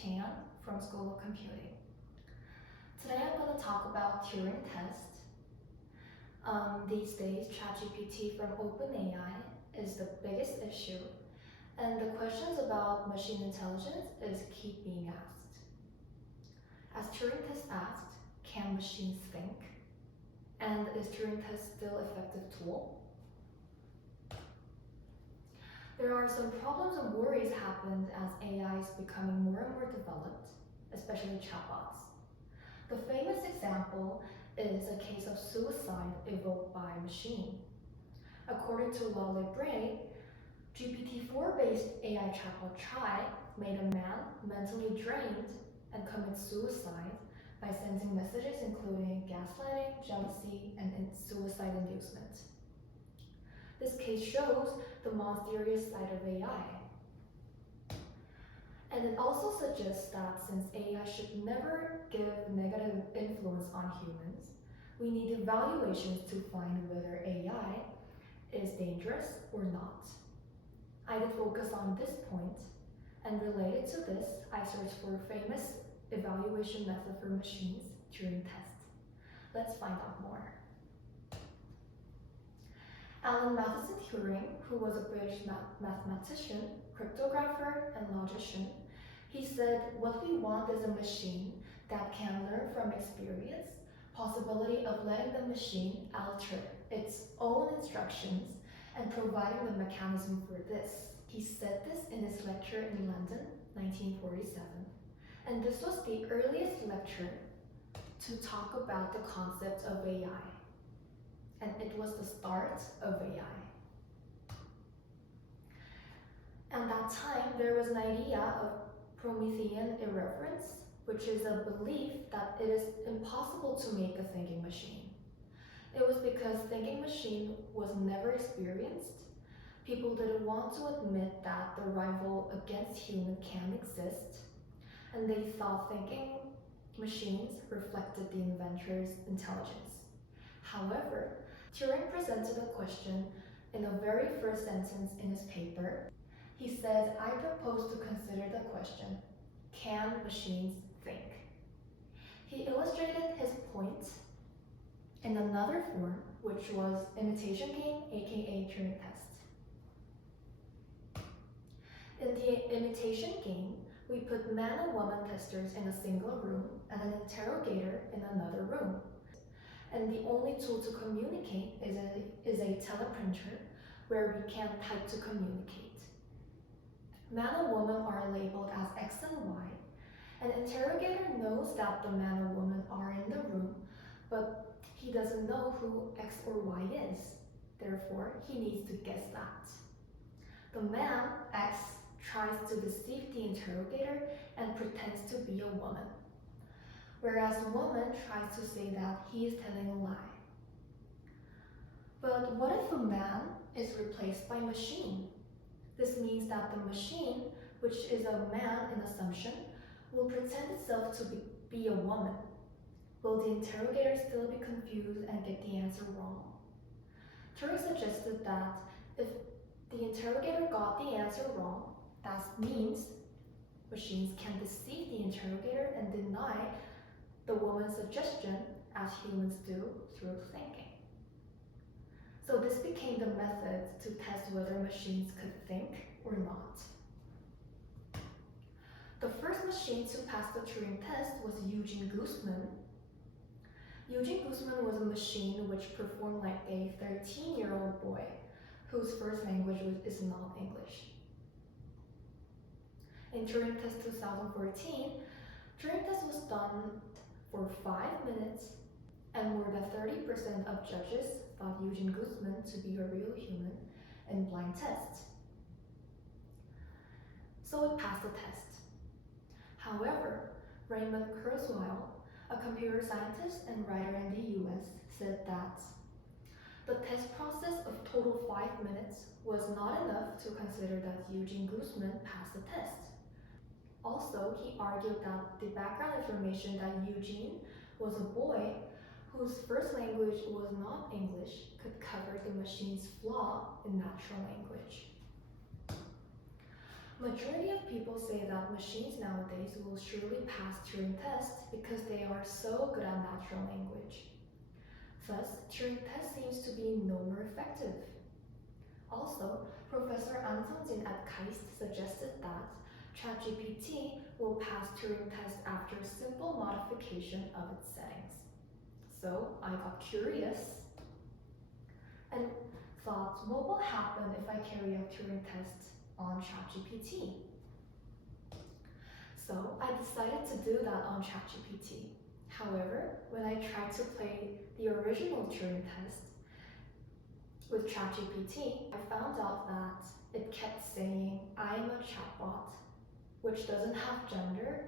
Chan from School of Computing. Today I'm going to talk about Turing test. These days, ChatGPT from OpenAI is the biggest issue, and the questions about machine intelligence keep being asked. As Turing test asked, can machines think? And is Turing test still an effective tool? There are some problems and worries happened as AI is becoming more and more developed, especially chatbots. The famous example is a case of suicide evoked by a machine. According to Lale Bray, GPT-4-based AI chatbot Chai made a man mentally drained and commit suicide by sending messages including gaslighting, jealousy, and suicide inducement. This case shows the mysterious side of AI. And it also suggests that since AI should never give negative influence on humans, we need evaluations to find whether AI is dangerous or not. I did focus on this point, and related to this, I searched for a famous evaluation method for machines Turing test. Let's find out more. Alan Matheson Turing, who was a British mathematician, cryptographer, and logician, he said, "What we want is a machine that can learn from experience, possibility of letting the machine alter its own instructions, and providing the mechanism for this." He said this in his lecture in London, 1947, and this was the earliest lecture to talk about the concept of AI. And it was the start of AI. At that time, there was an idea of Promethean irreverence, which is a belief that it is impossible to make a thinking machine. It was because thinking machine was never experienced. People didn't want to admit that the rival against human can exist, and they thought thinking machines reflected the inventor's intelligence. However, Turing presented a question in the very first sentence in his paper. He said, "I propose to consider the question, can machines think?" He illustrated his point in another form, which was imitation game, aka Turing test. In the imitation game, we put man and woman testers in a single room and an interrogator in another room. And the only tool to communicate is a teleprinter where we can type to communicate. Man and woman are labeled as X and Y. An interrogator knows that the man and woman are in the room, but he doesn't know who X or Y is. Therefore, he needs to guess that. The man, X, tries to deceive the interrogator and pretends to be a woman, whereas the woman tries to say that he is telling a lie. But what if a man is replaced by machine? This means that the machine, which is a man in assumption, will pretend itself to be a woman. Will the interrogator still be confused and get the answer wrong? Turing suggested that if the interrogator got the answer wrong, that means machines can deceive the interrogator and deny the woman's suggestion as humans do through thinking. So this became the method to test whether machines could think or not. The first machine to pass the Turing test was Eugene Goosman. Eugene Goosman was a machine which performed like a 13-year-old boy whose first language is not English. In Turing test 2014, Turing test was done for 5 minutes, and more than 30% of judges thought Eugene Goosman to be a real human in blind tests. So it passed the test. However, Raymond Kurzweil, a computer scientist and writer in the US, said that the test process of total 5 minutes was not enough to consider that Eugene Goosman passed the test. Also, he argued that the background information that Eugene was a boy whose first language was not English could cover the machine's flaw in natural language. Majority of people say that machines nowadays will surely pass Turing tests because they are so good at natural language. Thus, Turing test seems to be no more effective. Also, Professor Antonzin at KAIST suggested that ChatGPT will pass Turing test after simple modification of its settings. So I got curious and thought, what will happen if I carry out Turing tests on ChatGPT? So I decided to do that on ChatGPT. However, when I tried to play the original Turing test with ChatGPT, I found out that it kept saying, I'm a chatbot, which doesn't have gender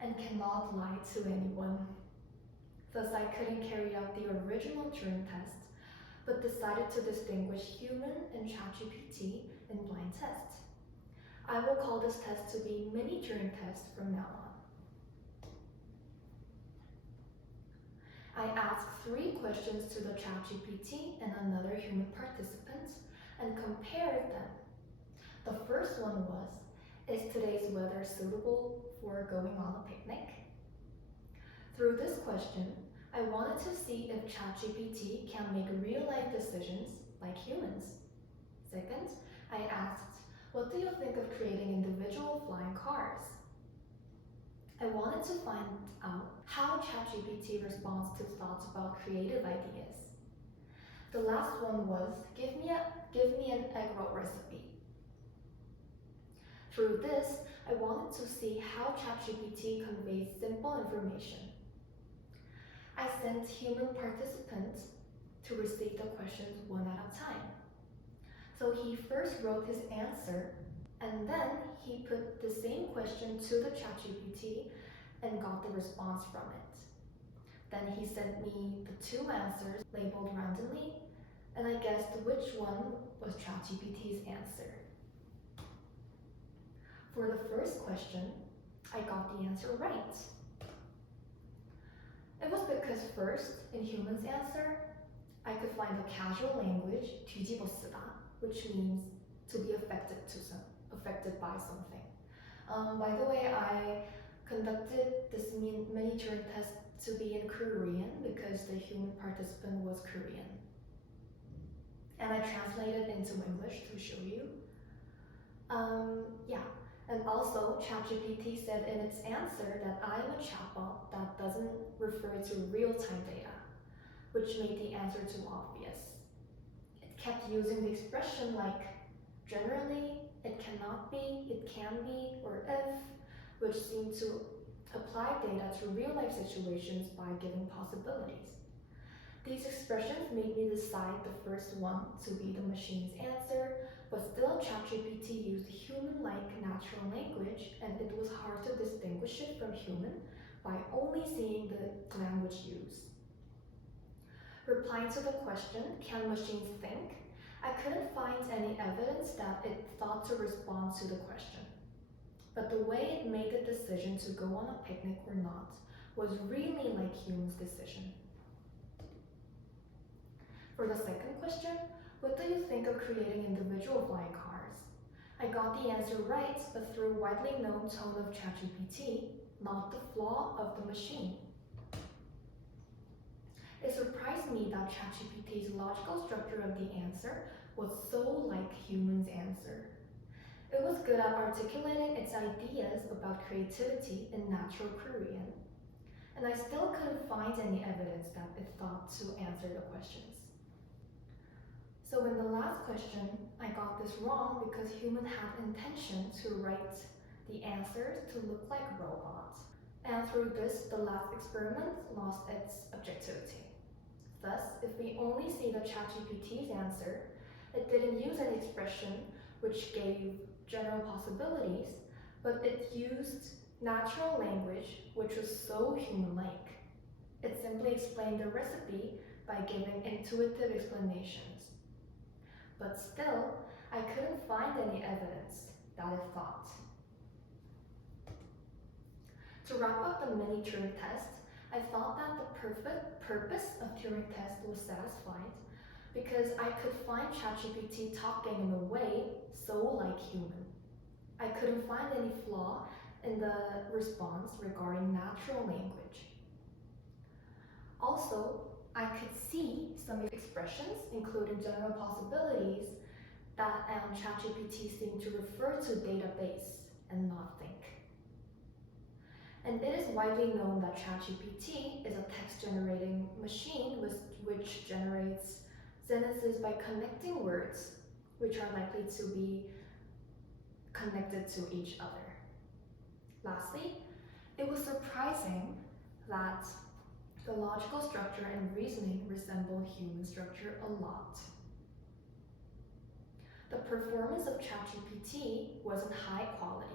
and cannot lie to anyone. Thus, I couldn't carry out the original Turing test, but decided to distinguish human and ChatGPT in blind tests. I will call this test to be mini Turing test from now on. I asked 3 questions to the ChatGPT and another human participant and compared them. The first one was, is today's weather suitable for going on a picnic? Through this question, I wanted to see if ChatGPT can make real-life decisions like humans. Second, I asked, what do you think of creating individual flying cars? I wanted to find out how ChatGPT responds to thoughts about creative ideas. The last one was, give me an egg roll recipe. Through this, I wanted to see how ChatGPT conveys simple information. I sent human participants to receive the questions one at a time. So he first wrote his answer, and then he put the same question to the ChatGPT and got the response from it. Then he sent me the 2 answers labeled randomly, and I guessed which one was ChatGPT's answer. For the first question, I got the answer right. It was because first, in human's answer, I could find the casual language 뒤집어 쓰다, which means to be affected by something. By the way, I conducted this mini Turing test to be in Korean because the human participant was Korean. And I translated into English to show you. And also ChatGPT said in its answer that I'm a chatbot that doesn't refer to real-time data, which made the answer too obvious. It kept using the expression like generally, it cannot be, it can be, or if, which seemed to apply data to real-life situations by giving possibilities. These expressions made me decide the first one to be the machine's answer, but still ChatGPT used human-like natural language, and it was hard to distinguish it from human by only seeing the language used. Replying to the question, can machines think? I couldn't find any evidence that it thought to respond to the question. But the way it made the decision to go on a picnic or not was really like humans' decision. For the second question, what do you think of creating individual flying cars? I got the answer right, but through widely known tone of ChatGPT, not the flaw of the machine. It surprised me that ChatGPT's logical structure of the answer was so like humans' answer. It was good at articulating its ideas about creativity in natural Korean, and I still couldn't find any evidence that it thought to answer the questions. So in the last question, I got this wrong because humans had intention to write the answers to look like robots. And through this, the last experiment lost its objectivity. Thus, if we only see the ChatGPT's answer, it didn't use an expression which gave general possibilities, but it used natural language which was so human-like. It simply explained the recipe by giving intuitive explanations. But still, I couldn't find any evidence that it thought. To wrap up the mini Turing test, I thought that the perfect purpose of Turing test was satisfied because I could find ChatGPT talking in a way so like human. I couldn't find any flaw in the response regarding natural language. Also, I could see some expressions, including general possibilities, that ChatGPT seemed to refer to database and not think. And it is widely known that ChatGPT is a text-generating machine which generates sentences by connecting words, which are likely to be connected to each other. Lastly, it was surprising that the logical structure and reasoning resemble human structure a lot. The performance of ChatGPT wasn't high quality.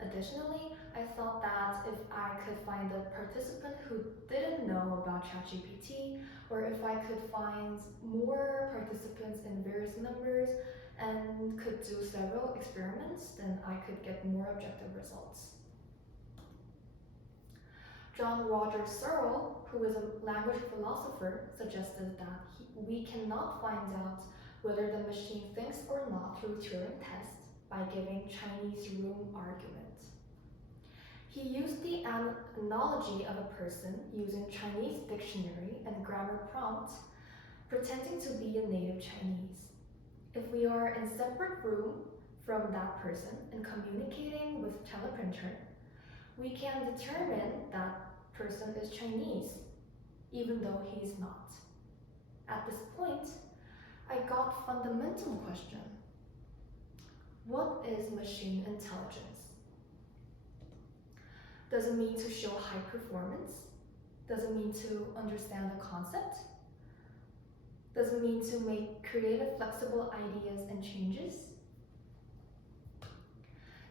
Additionally, I thought that if I could find a participant who didn't know about ChatGPT, or if I could find more participants in various numbers and could do several experiments, then I could get more objective results. John Roger Searle, who is a language philosopher, suggested that we cannot find out whether the machine thinks or not through Turing tests by giving Chinese room argument. He used the analogy of a person using Chinese dictionary and grammar prompt, pretending to be a native Chinese. If we are in a separate room from that person and communicating with teleprinter, we can determine that person is Chinese, even though he is not. At this point, I got fundamental question. What is machine intelligence? Does it mean to show high performance? Does it mean to understand the concept? Does it mean to make creative, flexible ideas and changes?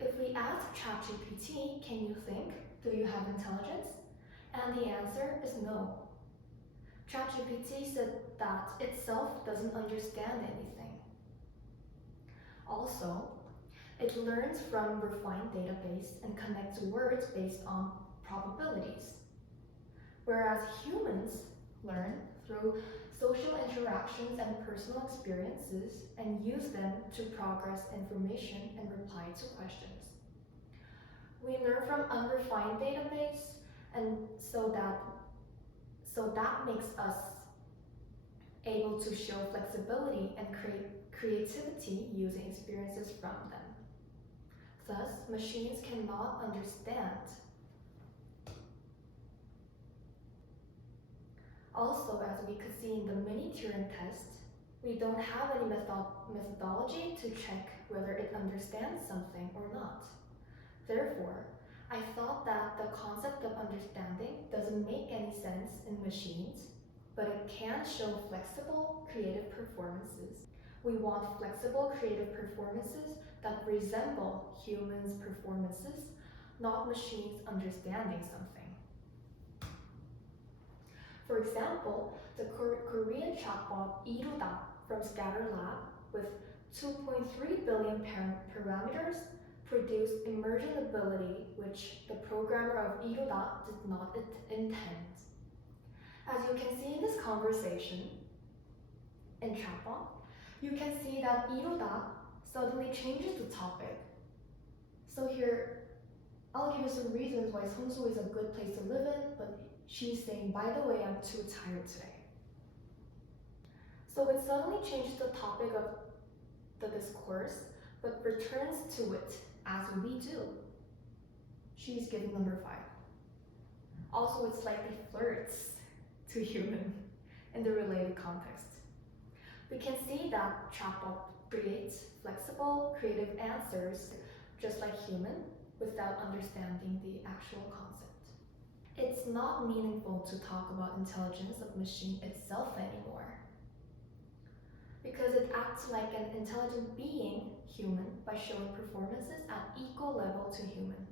If we ask ChatGPT, can you think? Do you have intelligence? And the answer is no. ChatGPT said that itself doesn't understand anything. Also, it learns from refined database and connects words based on probabilities, whereas humans learn through social interactions and personal experiences and use them to progress information and reply to questions. We learn from unrefined database, and so that makes us able to show flexibility and creativity using experiences from them. Thus, machines cannot understand. Also, as we could see in the mini Turing test, we don't have any methodology to check whether it understands something or not. Therefore, I thought that the concept of understanding doesn't make any sense in machines, but it can show flexible, creative performances. We want flexible, creative performances that resemble humans' performances, not machines understanding something. For example, the Korean chatbot Iruda from Scatter Lab with 2.3 billion parameters produced emergent ability which the programmer of Iruda did not intend. As you can see in this conversation in chatbot, you can see that Iruda suddenly changes the topic. So here, I'll give you some reasons why Seongsu is a good place to live in, but she's saying, by the way, I'm too tired today. So it suddenly changes the topic of the discourse, but returns to it as we do. She's giving number 5. Also, it slightly flirts to human in the related context. We can see that chatbot creates flexible, creative answers just like human without understanding the actual concept. It's not meaningful to talk about intelligence of machine itself anymore, because it acts like an intelligent being, human, by showing performances at equal level to human.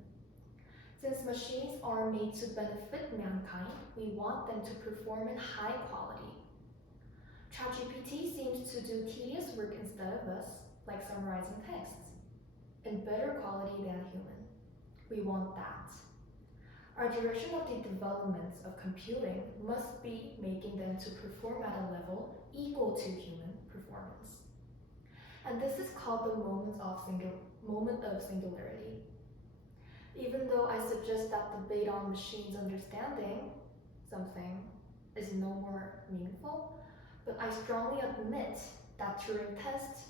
Since machines are made to benefit mankind, we want them to perform in high quality. ChatGPT seems to do tedious work instead of us, like summarizing texts, in better quality than human. We want that. Our direction of the development of computing must be making them to perform at a level equal to human performance. And this is called the moment of singularity. Even though I suggest that debate on machines understanding something is no more meaningful, but I strongly admit that Turing tests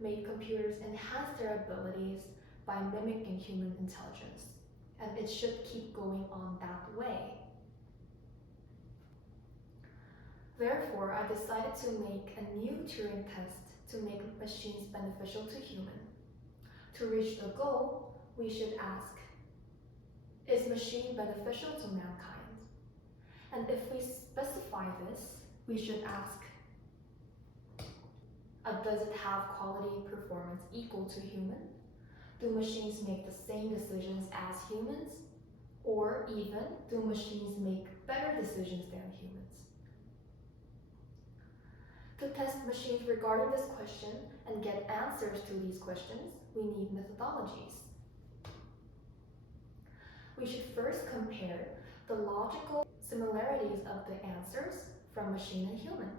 made computers enhance their abilities by mimicking human intelligence, and it should keep going on that way. Therefore, I decided to make a new Turing test to make machines beneficial to humans. To reach the goal, we should ask, is machine beneficial to mankind? And if we specify this, we should ask, does it have quality performance equal to human? Do machines make the same decisions as humans? Or even, do machines make better decisions than humans? To test machines regarding this question and get answers to these questions, we need methodologies. We should first compare the logical similarities of the answers from machine and human.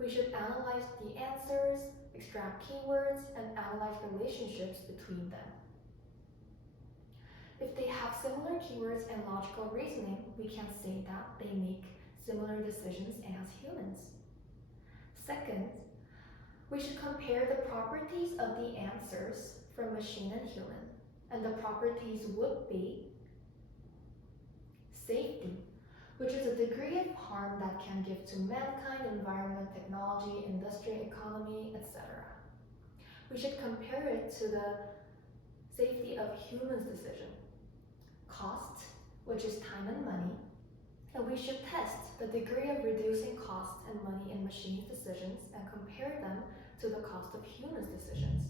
We should analyze the answers, extract keywords, and analyze relationships between them. If they have similar keywords and logical reasoning, we can say that they make similar decisions as humans. Second, we should compare the properties of the answers from machine and human, and the properties would be safety, which is a degree of harm that can give to mankind, environment, technology, industry, economy, etc. We should compare it to the safety of humans' decision. Cost, which is time and money, and we should test the degree of reducing cost and money in machines' decisions and compare them to the cost of humans' decisions.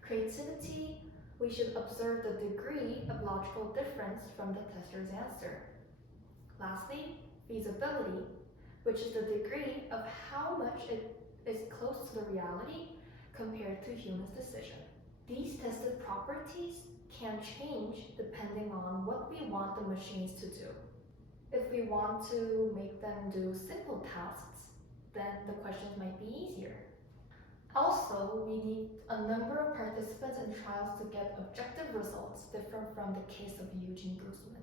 Creativity, we should observe the degree of logical difference from the tester's answer. Lastly, feasibility, which is the degree of how much it is close to the reality compared to humans' decision. These tested properties can change depending on what we want the machines to do. If we want to make them do simple tasks, then the questions might be easier. Also, we need a number of participants in trials to get objective results different from the case of Eugene Guzman.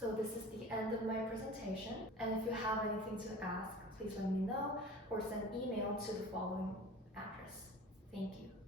So this is the end of my presentation, and if you have anything to ask, please let me know or send email to the following address. Thank you.